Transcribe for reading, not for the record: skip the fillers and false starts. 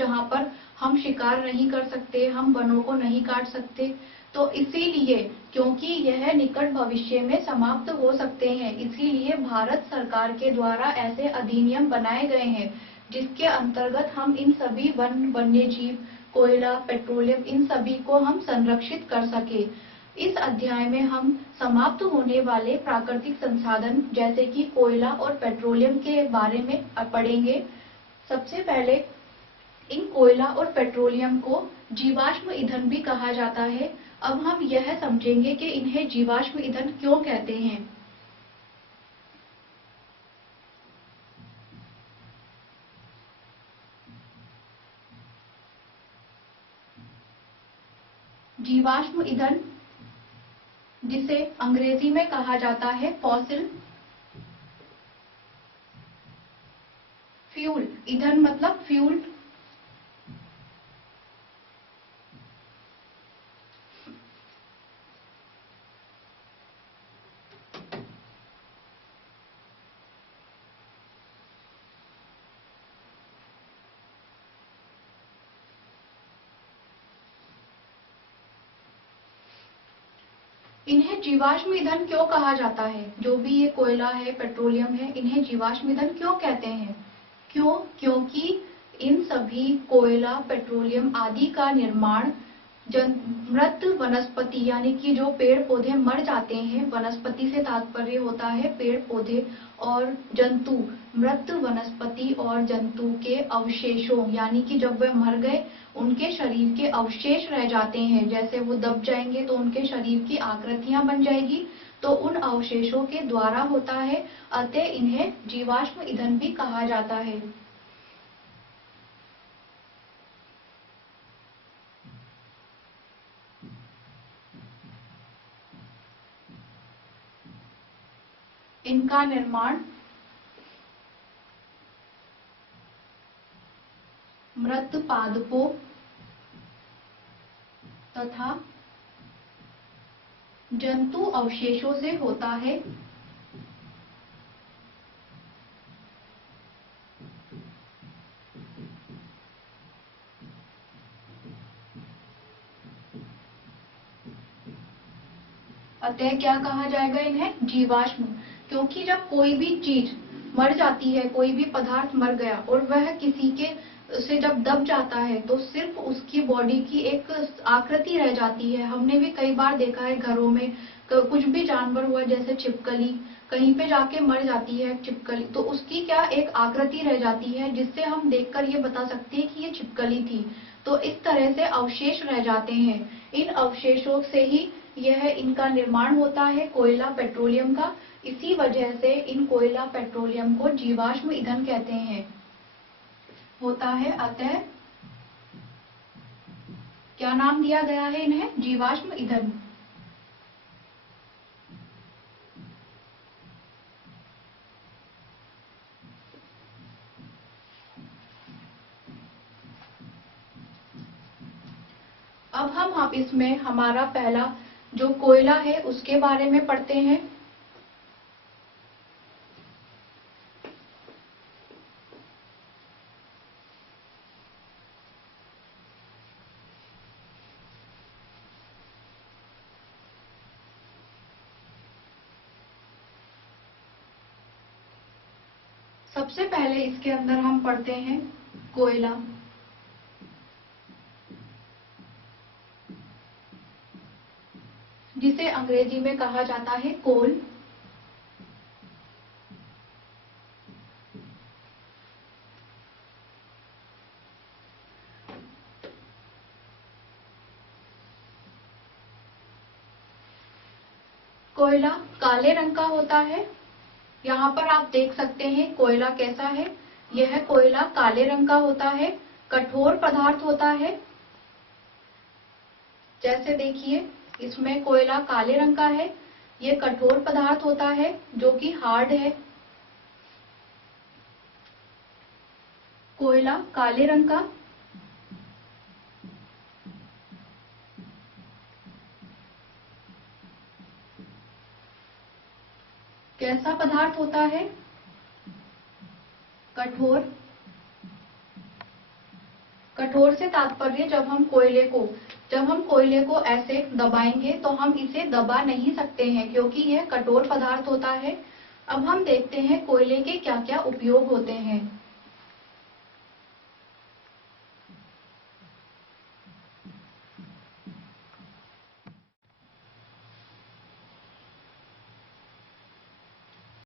जहाँ पर हम शिकार नहीं कर सकते, हम वनों को नहीं काट सकते। तो इसीलिए, क्योंकि यह निकट भविष्य में समाप्त हो सकते हैं, इसीलिए भारत सरकार के द्वारा ऐसे अधिनियम बनाए गए हैं जिसके अंतर्गत हम इन सभी वन, वन्य जीव, कोयला, पेट्रोलियम, इन सभी को हम संरक्षित कर सके। इस अध्याय में हम समाप्त होने वाले प्राकृतिक संसाधन जैसे कि कोयला और पेट्रोलियम के बारे में पढ़ेंगे। सबसे पहले इन कोयला और पेट्रोलियम को जीवाश्म ईंधन भी कहा जाता है। अब हम यह समझेंगे कि इन्हें जीवाश्म ईंधन क्यों कहते हैं। जीवाश्म ईंधन, जिसे अंग्रेजी में कहा जाता है फॉसिल फ्यूल, ईंधन मतलब फ्यूल, इन्हें जीवाश्म ईंधन क्यों कहा जाता है? जो भी ये कोयला है, पेट्रोलियम है, इन्हें जीवाश्म ईंधन क्यों कहते हैं? क्यों? क्योंकि इन सभी कोयला, पेट्रोलियम आदि का निर्माण मृत वनस्पति यानी कि जो पेड़ पौधे मर जाते हैं, वनस्पति से तात्पर्य होता है पेड़ पौधे, और जंतु, मृत वनस्पति और जंतु के अवशेषों यानी कि जब वे मर गए उनके शरीर के अवशेष रह जाते हैं, जैसे वो दब जाएंगे तो उनके शरीर की आकृतियां बन जाएगी, तो उन अवशेषों के द्वारा होता है, अतः इन्हें जीवाश्म ईंधन भी कहा जाता है। इनका निर्माण मृत पादपों तथा जंतु अवशेषों से होता है। अतः क्या कहा जाएगा इन्हें? जीवाश्म। क्योंकि जब कोई भी चीज मर जाती है, कोई भी पदार्थ मर गया और वह किसी के से जब दब जाता है तो सिर्फ उसकी बॉडी की एक आकृति रह जाती है। हमने भी कई बार देखा है घरों में, कुछ भी जानवर हुआ जैसे छिपकली कहीं पे जाके मर जाती है छिपकली, तो उसकी क्या एक आकृति रह जाती है जिससे हम देखकर ये बता सकते हैं कि ये छिपकली थी। तो इस तरह से अवशेष रह जाते हैं। इन अवशेषों से ही यह इनका निर्माण होता है, कोयला, पेट्रोलियम का। इसी वजह से इन कोयला, पेट्रोलियम को जीवाश्म ईंधन कहते हैं, होता है। अतः क्या नाम दिया गया है इन्हें? जीवाश्म ईंधन। अब हम आप इसमें हमारा पहला जो कोयला है उसके बारे में पढ़ते हैं। सबसे पहले इसके अंदर हम पढ़ते हैं कोयला। जिसे अंग्रेजी में कहा जाता है कोल। कोयला काले रंग का होता है। यहाँ पर आप देख सकते हैं कोयला कैसा है। यह कोयला काले रंग का होता है, कठोर पदार्थ होता है। जैसे देखिए इसमें कोयला काले रंग का है, ये कठोर पदार्थ होता है जो कि हार्ड है। कोयला काले रंग का, कैसा पदार्थ होता है? कठोर, कठोर से तात्पर्य जब हम कोयले को ऐसे दबाएंगे तो हम इसे दबा नहीं सकते हैं क्योंकि यह कठोर पदार्थ होता है। अब हम देखते हैं कोयले के क्या क्या उपयोग होते हैं।